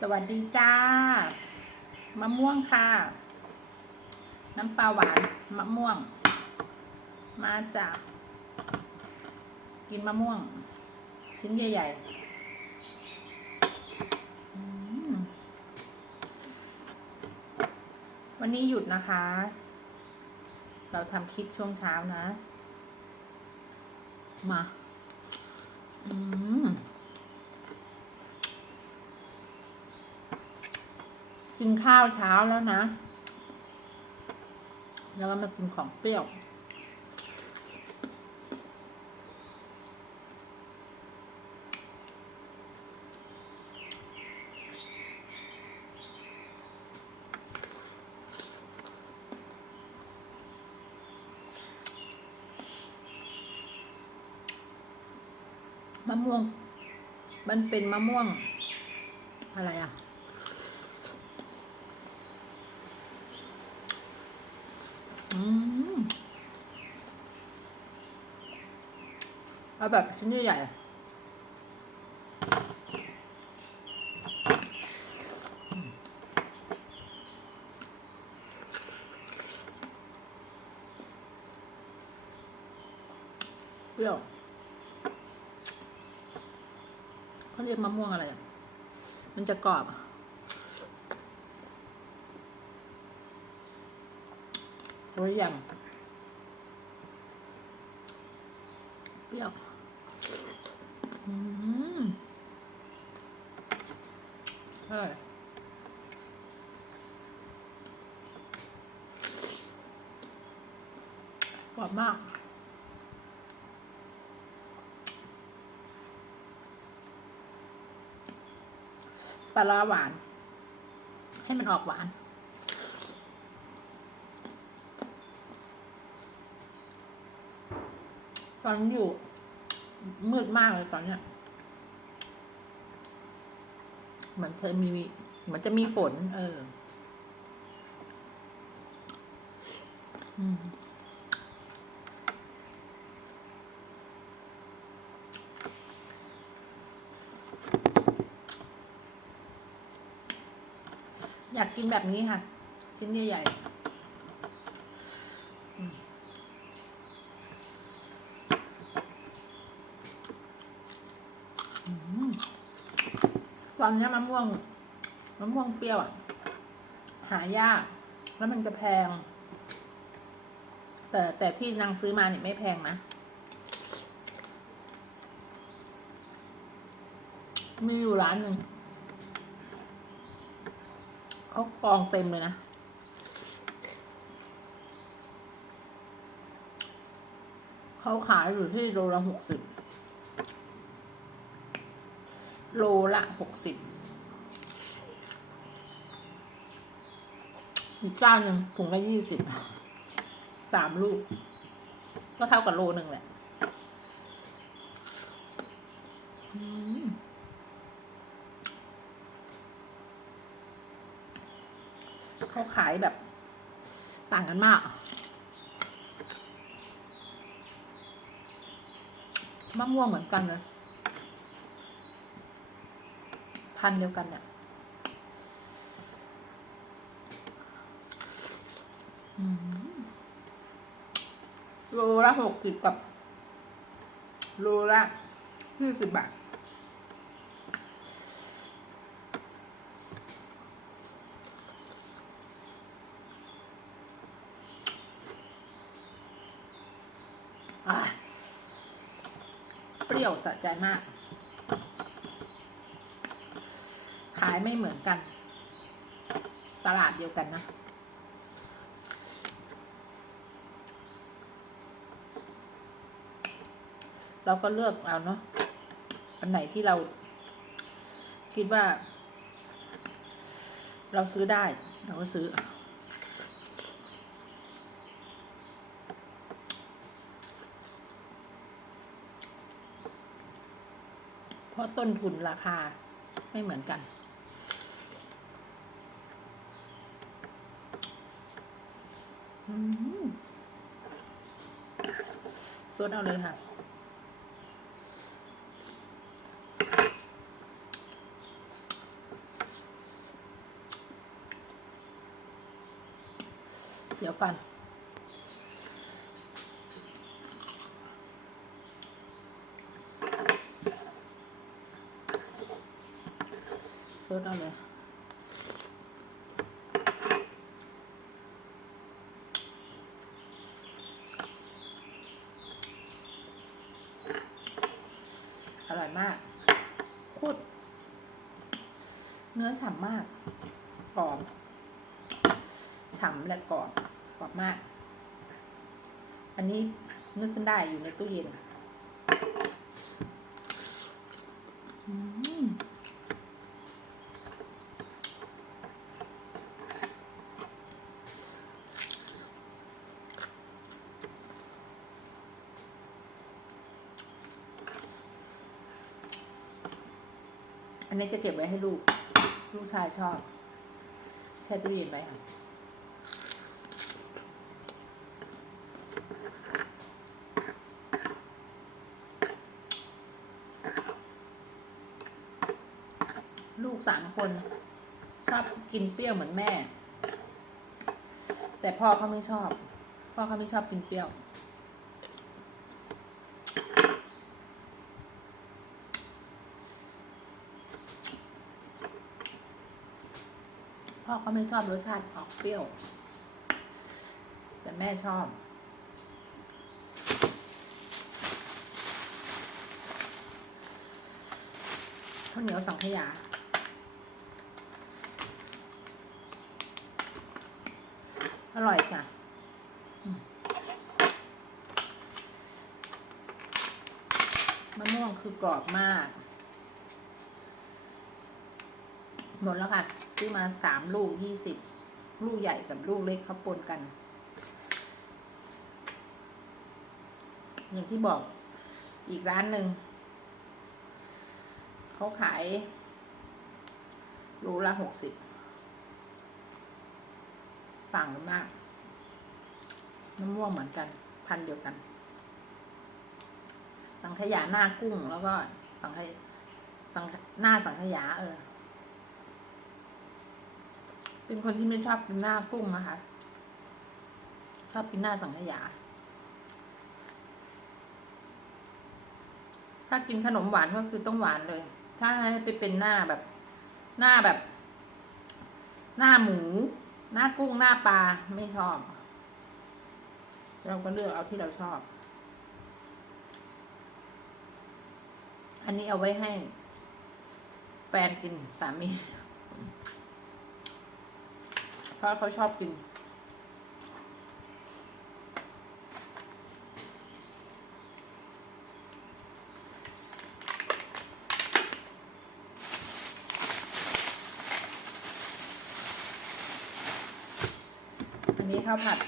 สวัสดีจ้ามะม่วงค่ะ น้ำปลาหวานมะม่วง มาจาก กินมะม่วง ชิ้นใหญ่ๆวันนี้หยุดนะคะ เราทำคลิปช่วงเช้านะ มา อืม กินข้าวเช้าแล้วนะ แล้วก็มากินของเปรี้ยว มะม่วง มันเป็นมะม่วง อะไรอะ อืม เอาแบบชิ้นใหญ่เปรี้ยวเขาเรียกมะม่วงอะไรอะ มันจะกรอบอะ โอ้ยยังเปรี้ยวอืมอร่อยกรอบมากปลาร้าหวาน ให้มันออกหวาน ตอนอยู่ มืดมากเลยตอนเนี้ยเหมือนเคยมีเหมือนจะมีฝน เอออืมอยากกินแบบนี้ค่ะ ชิ้นใหญ่ๆอืมอืมต อนนี้มะม่วงมะม่วงเปรี้ยวอะหายาก แล้วมันจะแพง แต่แต่ที่นางซื้อมาเนี่ยไม่แพงนะ มีอยู่ร้านหนึ่งเขากองเต็มเลยนะ เขาขายอยู่ที่โลละหกสิบ โลละหกสิบอีกเจ้าหนึ่งถุงละยี่สิบสามลูก ก็เท่ากับโลหนึ่งแหละเขาขายแบบต่างกันมาก มะม่วงเหมือนกันเลย พันธุ์เดียวกันเนี่ยอืมโลละหกสิบกับโลละยี่สิบบาทอะเปรี้ยวสะใจมากขายไม่เหมือนกัน ตลาดเดียวกันนะ เราก็เลือกเอาเนาะอันไหนที่เราคิดว่า เราซื้อได้ เราก็ซื้อเพราะต้นทุนราคาไม่เหมือนกัน สดเอาเลยค่ะ เสียวฟันสดเอาเลย ร่อยมากโคตรเนื้อฉ่ำมากกรอบฉ่ำและกรอบกรอบมาก อันนี้นึกขึ้นได้อยู่ในตู้เย็นอืมอั นนี้จะเก็บไว้ให้ลูก ลูกชายชอบ แช่ตู้เย็นไว้ค่ะลูกสามคน ชอบกินเปรี้ยวเหมือนแม่ แต่พ่อเขาไม่ชอบ พ่อเขาไม่ชอบกินเปรี้ยว พ่ อเขาไม่ชอบรสชาติออกเปรี้ยว แต่แม่ชอบข้าวเหนียวสังขยาอร่อยจ้ะมะม่วงคือกรอบมาก หมดแล้วค่ะ ซื้อมาสามลูกยี่สิบลูกใหญ่กับลูกเล็กเขาปนกัน อย่างที่บอกอีกร้านหนึ่งเขาขายรูละหกสิบฝั่งมากมะม่วงเหมือนกัน พันเดียวกัน สังขยาหน้ากุ้งแล้วก็สังขยสังหน้าสังขยาเออ เป็นคนที่ไม่ชอบกินหน้ากุ้งนะคะ ชอบกินหน้าสังขยา ถ้ากินขนมหวานก็คือต้องหวานเลย ถ้าให้ไปเป็นหน้าแบบ หน้าแบบ หน้าหมู หน้ากุ้งหน้าปลาไม่ชอบ เราก็เลือกเอาที่เราชอบ อันนี้เอาไว้ให้ แฟนกินสามี ราะเขาชอบกิน อันนี้ข้าวผัด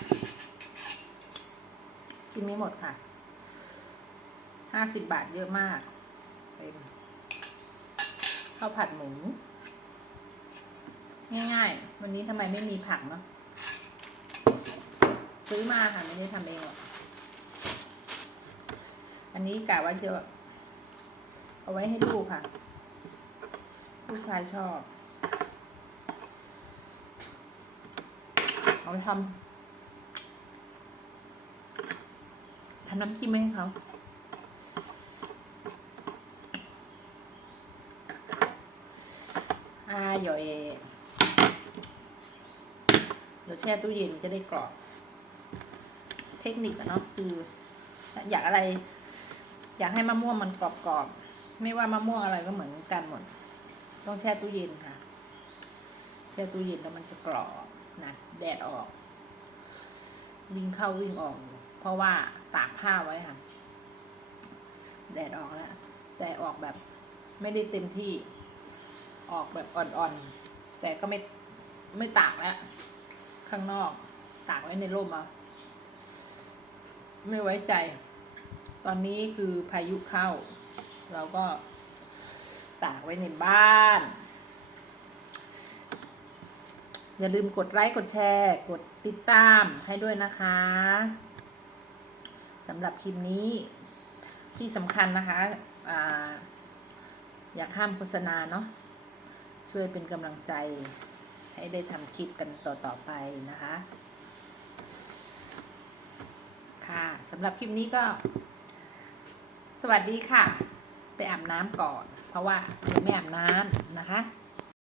กินไม่หมดค่ะ ห้าสิบบาทเยอะมากเป็นข้าวผัดหมู ง่ายๆ วันนี้ทำไมไม่มีผักเนาะซื้อมาค่ะไม่ได้ทำเองหรอกอันนี้กะว่าจะเอาไว้ให้ลูกค่ะ ลูกชายชอบ เอาไปทำทำน้ำจิ้มให้เขาอ่าเดี๋ยเอ เดี๋ยวแช่ตู้เย็นจะได้กรอบ เทคนิคอะเนาะคืออยากอะไร อยากให้มะม่วงมันกรอบๆไม่ว่ามะม่วงอะไรก็เหมือนกันหมด ต้องแช่ตู้เย็นค่ะ แช่ตู้เย็นแล้วมันจะกรอบนะแดดออก วิ่งเข้าวิ่งออก เพราะว่าตากผ้าไว้ค่ะ แดดออกแล้ว แต่ออกแบบ ไม่ได้เต็มที่ ออกแบบอ่อนๆ แต่ก็ไม่ไม่ตากแล้ว ข้างนอก ตากไว้ในร่มเอาไม่ไว้ใจ ตอนนี้คือพายุเข้า เราก็ตากไว้ในบ้าน อย่าลืมกดไลค์กดแชร์ กดติดตามให้ด้วยนะคะสำหรับคลิปนี้ที่สำคัญนะคะออยาข้ามโฆษณาเนาะช่วยเป็นกำลังใจ ให้ได้ทำคลิปกันต่อๆไปนะคะ ค่ะสำหรับคลิปนี้ก็ สวัสดีค่ะ ไปอาบน้ำก่อน เพราะว่ายัไม่อาบน้ำนะคะ